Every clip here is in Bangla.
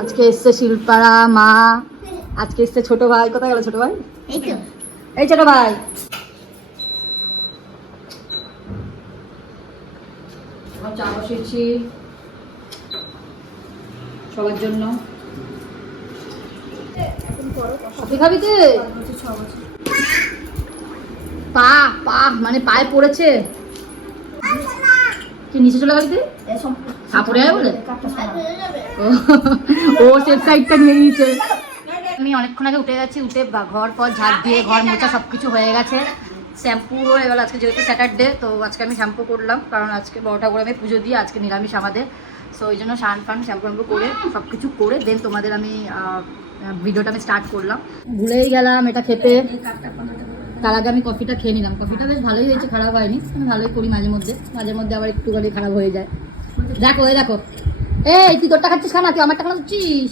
আজকে এসছে শিল্পারা মা, আজকে এসছে ছোট ভাই। কোথায় গেল ছোট ভাই? এই ছোট ভাই। চা বসিয়েছি সবার জন্য। কফি খাবি তুই? পা পা মানে পায়ে পড়েছে কি? নিচে চলে গেলি তুই? পড়ে যাবে বলে ও সেফ সাইডটা নিয়ে নিয়েছে। আমি অনেকক্ষণ আগে উঠে গেছি, উঠে ঘর পর ঝাড় দিয়ে ঘর মোছা সব কিছু হয়ে গেছে। শ্যাম্পু হয়ে গেল আজকে, যেহেতু স্যাটারডে তো আজকে আমি শ্যাম্পু করলাম, কারণ আজকে বড়টা করে আমি পুজো দিয়ে আজকে নিরামিষ আমাদের। সো ওই জন্য শ্যাম্পু করে সব কিছু করে দেন তোমাদের আমি ভিডিওটা আমি স্টার্ট করলাম। ভুলেই গেলাম এটা খেতে। তার আগে আমি কফিটা খেয়ে নিলাম। কফিটা বেশ ভালোই হয়েছে, খারাপ হয়নি। আমি ভালোই করি মাঝে মধ্যে আবার একটুখানি খারাপ হয়ে যায়। দেখো এই দেখো, এই তুই তোরটা খাচ্ছিস খানা, তুই আমারটা খাচ্ছিস।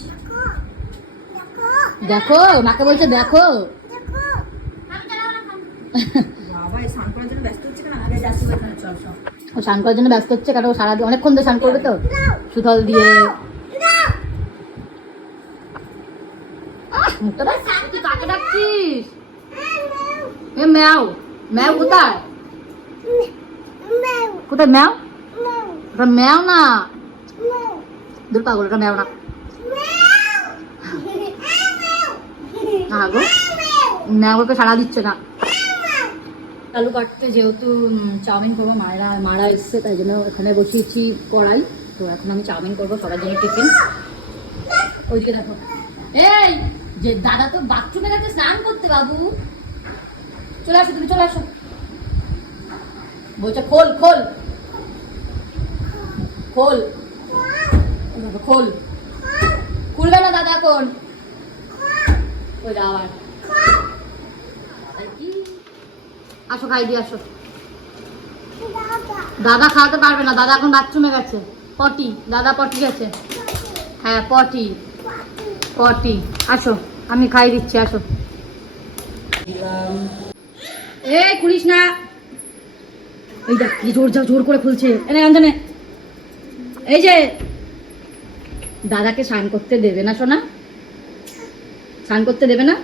দেখো মাকে বলছে দেখো। ও স্নান করার জন্য ব্যস্ত হচ্ছে, কারণ সারাদিন অনেকক্ষণ ধরে স্নান করবে তো সুতল দিয়ে। মুখটা দেখ, তুই কাকে ডাকছিস? এ ম্যাও, ম্যাও কোথায়? কোথায় ম্যাও? ওটা ম্যাও না, দূর পাগল, ওটা ম্যাও না। গো ম্যাওকে সাড়া দিচ্ছে না। আলু কাটতে, যেহেতু চাউমিন করবো, মারা এসছে, তাই জন্য এখানে বসিয়েছি কড়াই। তো এখন আমি চাউমিন করবো সবার জন্য টিফিন। ওইদিকে দেখো, এই যে দাদা তো বাথরুমে গেছে স্নান করতে। বাবু চলে আসো, তুমি চলে আসো। বলছে খোল খোল খোল খোল। খুলবে না দাদা এখন। ওই আবার আসো, খাই দিয়ে আসো। দাদা খাওয়াতে পারবে না, দাদা এখন বাথরুমে গেছে। পটি, দাদা পটি গেছে। হ্যাঁ পটি পটি। আসো আমি খাই দিচ্ছি, আসো। এই খুলিস না, এই দেখ কি জোর করে খুলছে। এনে অঞ্জনে, এই যে দাদাকে স্নান করতে দেবে না সোনা, স্নান করতে দেবে না।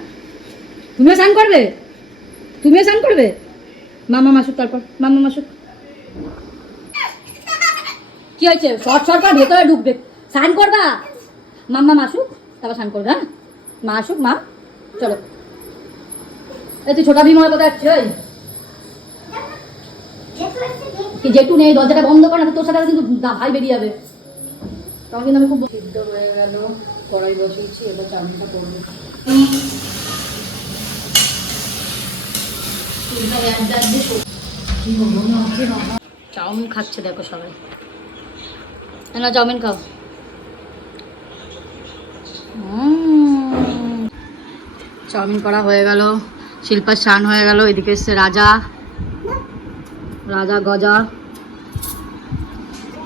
তুমিও স্নান করবে, তুমিও স্নান করবে। মামা মাসুক, তারপর মামা মাসুক। কি হয়েছে? শর্ট পর ভেতরে ঢুকবে, স্নান করবা। মাম্মা মাসুক, তারপর স্নান করবে। হ্যাঁ মা আসুক, মা চলো। এই তুই ছোটা ভীম কোথায় যাচ্ছে? ওই যেটু নেই, দরজাটা বন্ধ কর না, তোর সাথে কিন্তু ভাই বেরিয়ে যাবে। তখন কিন্তু আমি খুব সিদ্ধ হয়ে গেল, কড়াই বসিয়েছি, এবার চাউমিনটা করবো। চাউমিন খাচ্ছে দেখো সবাই। না চাউমিন খাও। চাউমিন করা হয়ে গেল, শিল্পার স্নান হয়ে গেল। এদিকে এসছে রাজা গজা।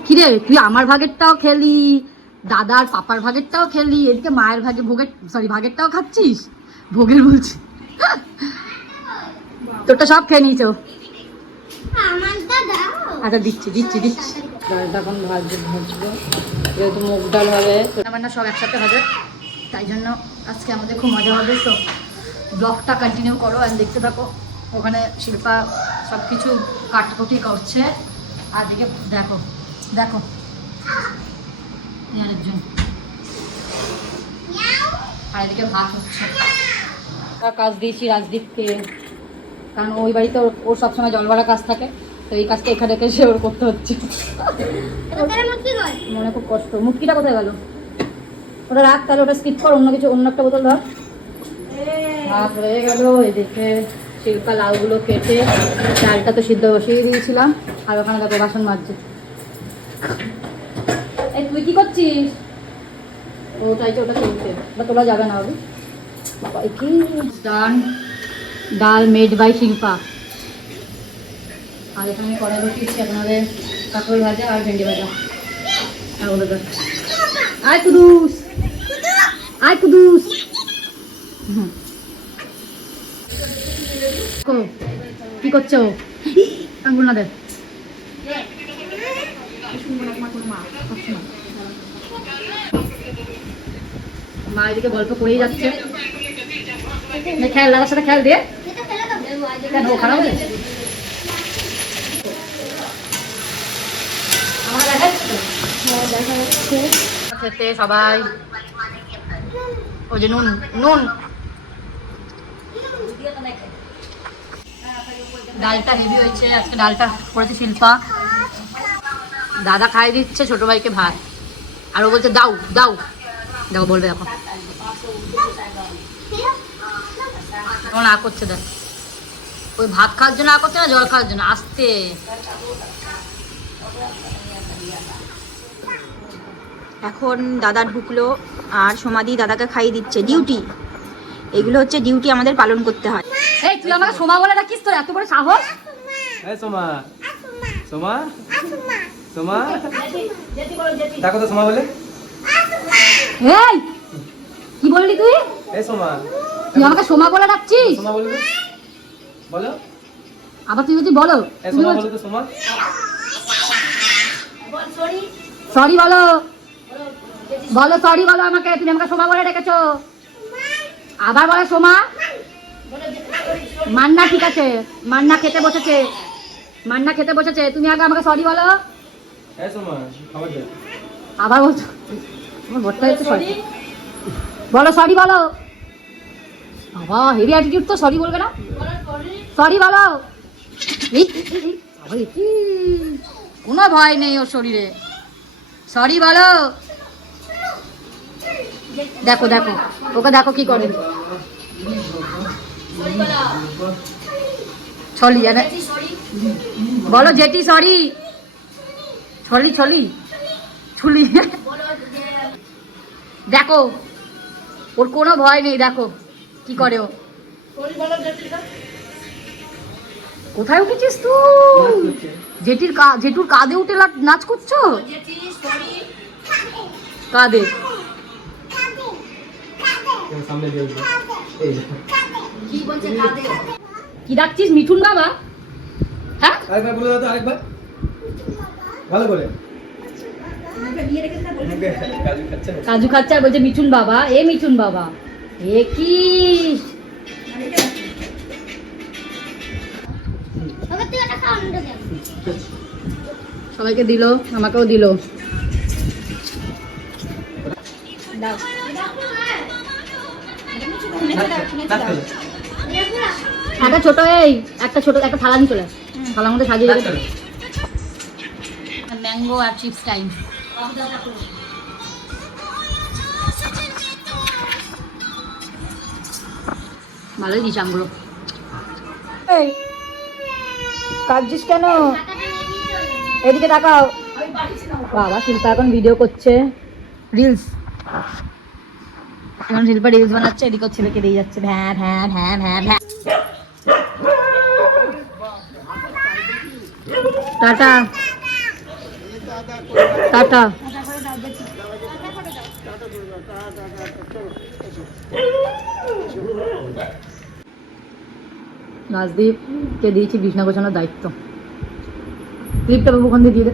কিরে তুই আমার ভাগেরটাও খেলি, দাদার পাপার ভাগেরটাও খেলি, এদিকে মায়ের ভাগেরটাও খাচ্ছিস। ভোগের বলছি, তোরটা সব খেয়ে নিয়েছ। আচ্ছা দিচ্ছি। ডালটা এখন ভাজবো, যেহেতু মুগ ডাল হবে, রান্না সব একসাথে হবে, তাই জন্য আজকে আমাদের খুব মজা হবে। তো ব্লগটা কন্টিনিউ করো আর দেখতে থাকো। ওখানে শিল্পা সব কিছু কাটকুটি করছে, আর দিকে দেখো আরেকজন, আর এদিকে ভাত হচ্ছে। কাজ দিয়েছি রাজদীপকে, কারণ ওই বাড়িতে ওর সবসময় জল ভরা কাজ থাকে, তো এই কাজটা এখানে এসে ওর করতে হচ্ছে। মনে খুব কষ্ট। মুটকিটা কোথায় গেল? ওটা রাখ, তাহলে ওটা স্কিপ কর, অন্য একটা বোতল ধর। ভাত হয়ে গেল। এদিকে শিল্পা লাউগুলো কেটে, চালটা তো সিদ্ধ বসিয়ে দিয়েছিলাম, আর ওখানে দেখো বাসন মাজছে। এই তুই কি করছিস? ও চাইছে ওটা তুলতে, বা তোলা যাবে না। হবে বাবা কি ডাল মেড বাই শিল্পা। আর এখানে কড়াই বসিয়েছি আপনাদের কাঁকড়ি ভাজা আর ভেন্ডি ভাজা। আর ওদের আয় কুদুস, আয় কুদুস। কি করছো? আঙ্গুল না দে। মা এদিকে গল্প করেই যাচ্ছে। খেয়াল দাদার সাথে খেয়াল দিয়ে কেন ও খারাপ হয়েছে খেতে সবাই। ওই যে নুন নুন ডালটা হেভি হয়েছে আজকে, ডালটা করেছে শিল্পা। দাদা খাই দিচ্ছে ছোট ভাইকে ভাত, আর ও বলছে দাও দাও দাও বলবে এখন না করছে। দেখ ওই ভাত খাওয়ার জন্য করছে না জল খাওয়ার জন্য আসতে। এখন দাদা ঢুকলো আর সমাধি দাদাকে খাইয়ে দিচ্ছে। ডিউটি, এগুলো হচ্ছে ডিউটি আমাদের পালন করতে হয়। এই তুই আমাকে সোমা বলে ডাকিস, তোর এত বড় সাহস? এই সোমা সোমা সোমা ডাকো তো সোমা বলে। এই কি বললি তুই? এই সোমা, তুই আমাকে সোমা বলে ডাকছিস? সোমা বলে বলো। আবার তুই যদি বলো এই সোমা বলো তো সোমা। সরি বলো, বলো সরি বলো আমাকে, তুমি আমাকে সোমা বলে ডেকেছো। আবার বলো সোমা। মান্না ঠিক আছে, মান্না খেতে বসেছে, মান্না খেতে বসেছে, তুমি আগে আমাকে সরি বলো। এই সোমা খাবার দে। আবার বলছো আমার বড়টা একটু সরি বলো, সরি বলো। বাবা হেভি অ্যাটিটিউড তো, সরি বলবে না? সরি বলো। কোনো ভয় নেই ওর শরীরে, সরি বলো। দেখো দেখো ওকে দেখো কি করে, ছলি জানে বলো জেঠি সরি, ছলি ছলি ছুলি। দেখো ওর কোনো ভয় নেই, দেখো কি করে ও। কোথায় উঠেছিস তুই? জেঠুর কাঁধে উঠে নাচ করছো? কাঁধে সামনে দিয়ে এই কি ডাকছিস? মিঠুন বাবা? হ্যাঁ আরেকবার বলে দাও তো, আরেকবার ভালো করে। কাজু খাচ্ছে আর বলছে মিঠুন বাবা। এ মিঠুন বাবা এ কি? সবাইকে দিল, আমাকেও দিল। একটা ছোট, এই একটা ছোট একটা থালা নিয়ে চলে আস, থালার মধ্যে সাজিয়ে রেখে। ম্যাঙ্গো আর চিপস টাইম। ভালোই দিস আমগুলো। কাঁদছিস কেন? এদিকে তাকাও। বাবা শিল্পা এখন ভিডিও করছে, রিলস। এখন শিল্পা রিলস বানাচ্ছে, এদিকে ছেলেকে দিয়ে যাচ্ছে ভ্যাঁ ভ্যাঁ ভ্যাঁ ভ্যাঁ ভ্যাঁ। Tata tata. রাজদীপকে দিয়েছি বিছনা গোছানোর দায়িত্ব। ক্লিপটা বাবু ওখান দিয়ে দিয়ে দে।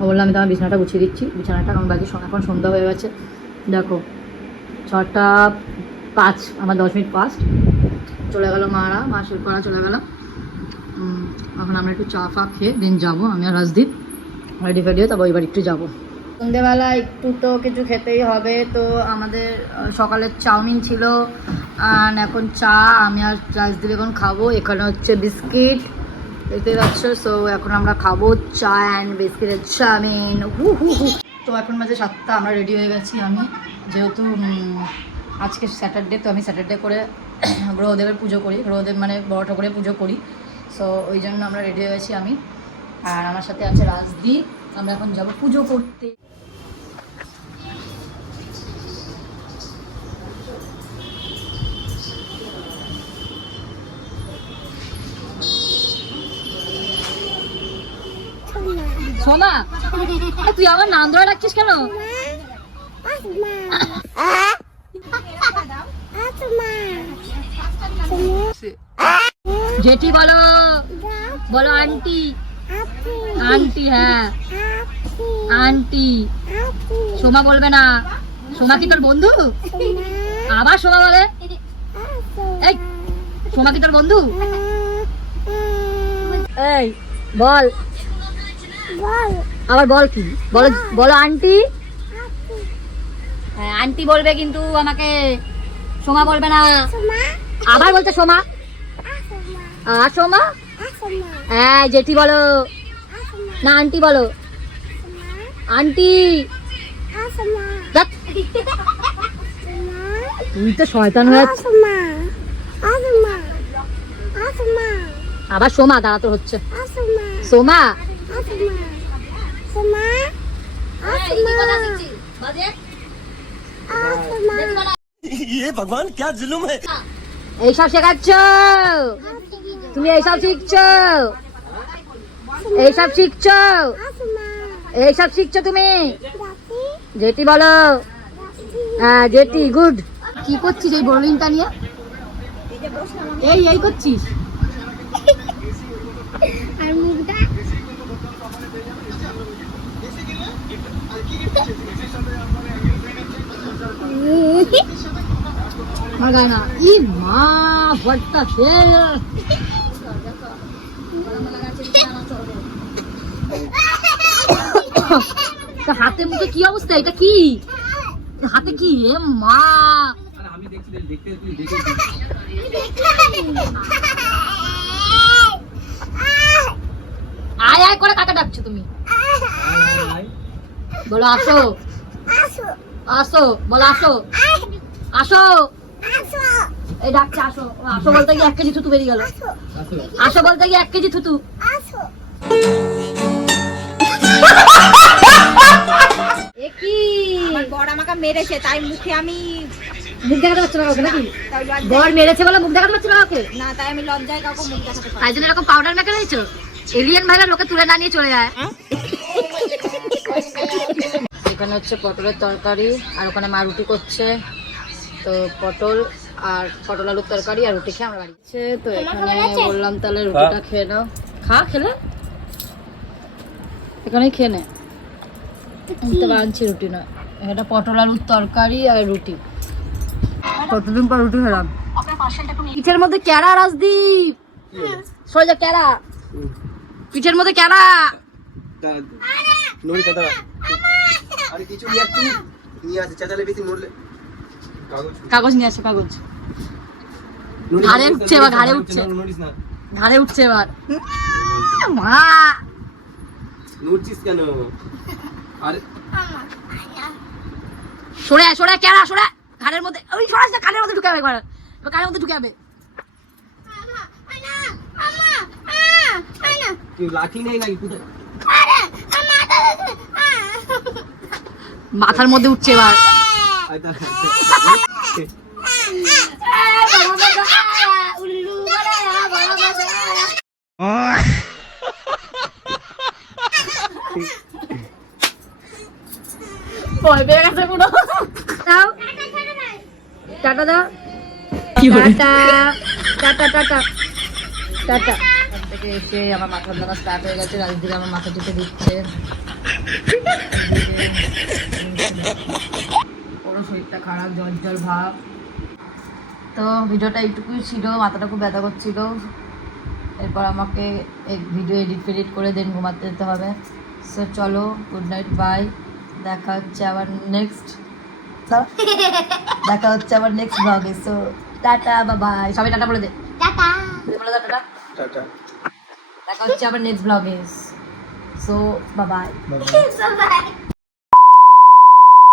ও বললাম আমি তোমার বিছানাটা গুছিয়ে দিচ্ছি। বিছানাটা কারণ বাজে এখন সন্ধ্যা হয়ে গেছে, দেখো 6:05, আমার 10 মিনিট পাস্ট। চলে গেল মারা, মা শিল্পারা চলে গেল। এখন আমরা একটু চা ফা খেয়ে দেন যাবো, আমি আর রাজদীপ রেডি ফেডি হয়ে, তবে এবার একটু যাবো। সন্ধ্যেবেলা একটু তো কিছু খেতেই হবে, তো আমাদের সকালের চাউমিন ছিল আর এখন চা। আমি আর রাজদীপ এখন খাবো। এখানে হচ্ছে বিস্কিট, দেখতে পাচ্ছ। সো এখন আমরা খাবো চা অ্যান্ড বিস্কিটের চাউমিন। হু হু হু। তো এখন বাজে 7টা, আমরা রেডি হয়ে গেছি। আমি যেহেতু আজকে স্যাটারডে, তো আমি স্যাটারডে করে গ্রহদেবের পুজো করি, গ্রহদেব মানে বড় ঠাকুরের পুজো করি। সো ওই জন্য আমরা রেডি হয়ে গেছি আমি আর আমার সাথে আছে রাজদীপ। আমরা এখন যাবো পুজো করতে। সোমা তুই আমার নাম ধরে রাখছিস কেন? জেঠি বলো, বলো আন্টি। আন্টি হ্যাঁ আন্টি। সোমা বলবে না। সোমা কি তোর বন্ধু? আবার সোমা বলে। এই সোমা কি তোর বন্ধু? এই বল, আবার বল কি বলো, বলো আন্টি। হ্যাঁ আন্টি বলবে কিন্তু আমাকে, সোমা বলবে না। আবার বলতে সোমা, সোমা। হ্যাঁ জেঠি বলো না, আন্টি বলো। আন্টি তুই তো শয়তান হয়ে যাচ্ছিস। আবার সোমা, দাঁড়া তো হচ্ছে সোমা। ভগবান क्या जुलुम है এইসব শেখাচ্ছ তুমি, এইসব শিখছো, এইসব শিখছো, এইসব শিখছো তুমি। জেঠি বলো। হ্যাঁ জেঠি গুড। কি করছিস এই বোলিংটা নিয়ে? এই করছিস? আর মুখটা আমার গায়ে না। ই মা ভট্টা সে হাতে মুখে কি অবস্থা? এটা কি হাতে কি? এ মা আমি দেখছি দেখতে তুই দেখে আয় আয় করে কাকে ডাকছো তুমি? বলো আসো, আসো বলো আসো, আসো। এই ডাকছে আসো। আসো বলতে গিয়ে 1 কেজি থুতু বেরিয়ে গেল। আসো বলতে গিয়ে 1 কেজি থুতু। এ কি? আমার বর আমাকে মেরেছে, তাই মুখে আমি মুখ দেখাতে পারছো না কাউকে নাকি? তাই লজ্জায়- বর মেরেছে বলে মুখ দেখাতে পারছো না কাউকে? না, তাই আমি লজ্জায় কাউকে মুখ দেখাতে পারি তাই জন্য এরকম পাউডার মেখে রয়েছো? এলিয়েন ভাইরা লোকে তুলে না নিয়ে চলে যায়। এখানে হচ্ছে পটলের তরকারি, আর ওখানে মা রুটি করছে। তো পটল আর পটল আলুর তরকারি আর রুটি খেয়ে আমরা বাড়ি যাচ্ছি। তো এখানে বললাম তাহলে রুটিটা খেয়ে নাও। খেলে এখানেই খেয়ে নে। আমি তো আনছি রুটি না, এটা পটল আলুর তরকারি আর রুটি। কতদিন পর রুটি খেলাম। পিঠের মধ্যে ক্যারা, রাজদীপ সরে যা। ক্যারা পিঠের মধ্যে ক্যারা। নড়ি কথা আরে কিছু নিয়ে আসে চাচালে বেশি নড়লে কাগজ নিয়ে আসো, কাগজ। ঘাড়ে উঠছে এবার, ঘাড়ে উঠছে, নড়িস না। ঘাড়ে উঠছে এবার। মা নড়ছিস কেন? আরে সরে সরে ক্যারা সরে। ঘাড়ের মধ্যে ওই সরাস না, কানের মধ্যে ঢুকাবে একবার, কানের মধ্যে ঢুকাবে। তুই লাঠি নেই নাকি কোথায়? মাথার মধ্যে উঠছে এবার। আয় তা ভয় পেয়ে গেছে পুরো। দাও টাটা দাও। Tata tata tata tata. থেকে এসে আমার মাথার ব্যথা স্টার্ট হয়ে গেছে। রাজদিকে আমার মাথা টিপে দিচ্ছে। পুরো শরীরটা খারাপ, জ্বর জ্বর ভাব। তো ভিডিওটা এইটুকুই ছিল, মাথাটা খুব ব্যথা করছিল। এরপর আমাকে এই ভিডিও এডিট করে দেন ঘুমাতে যেতে হবে। সো চলো, গুড নাইট, বাই। দেখা হচ্ছে আবার নেক্সট ব্লগে। So tata, bye. সবাই টাটা বলে দে। বলে দাও টাটা। টাটা। দেখা হচ্ছে আবার নেক্সট ব্লগে। So bye. বাই। সবাই